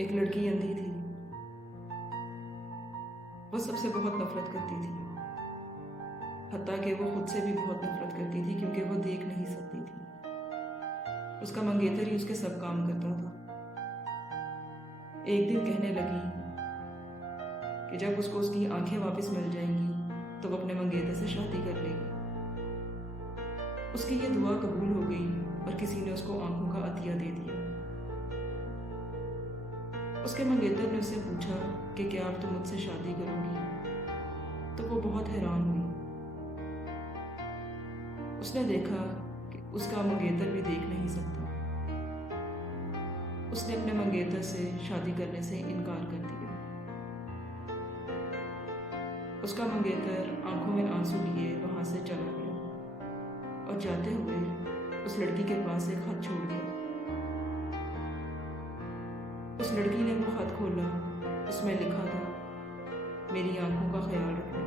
एक लड़की अंधी थी। वो सबसे बहुत नफरत करती थी। हत्ता कि वो खुद से भी बहुत नफरत करती थी क्योंकि वो देख नहीं सकती थी। उसका मंगेतर ही उसके सब काम करता था। एक दिन कहने लगी कि जब उसको उसकी आंखें वापस मिल जाएंगी तो वो अपने मंगेतर से शादी कर लेगी। उसकी ये दुआ कबूल हो गई और किसी ने उसको आंखों का अतिया दे दिया। उसके मंगेतर ने उससे पूछा कि क्या अब तुम मुझसे शादी करोगी? तो वो बहुत हैरान हुई। उसने देखा कि उसका मंगेतर भी देख नहीं सकता। उसने अपने मंगेतर से शादी करने से इनकार कर दिया। उसका मंगेतर आंखों में आंसू लिए वहां से चला गया और जाते हुए उस लड़की के पास एक खत छोड़ गया। उस लड़की ने वो खत खोला। उसमें लिखा था, मेरी आंखों का ख्याल रखना।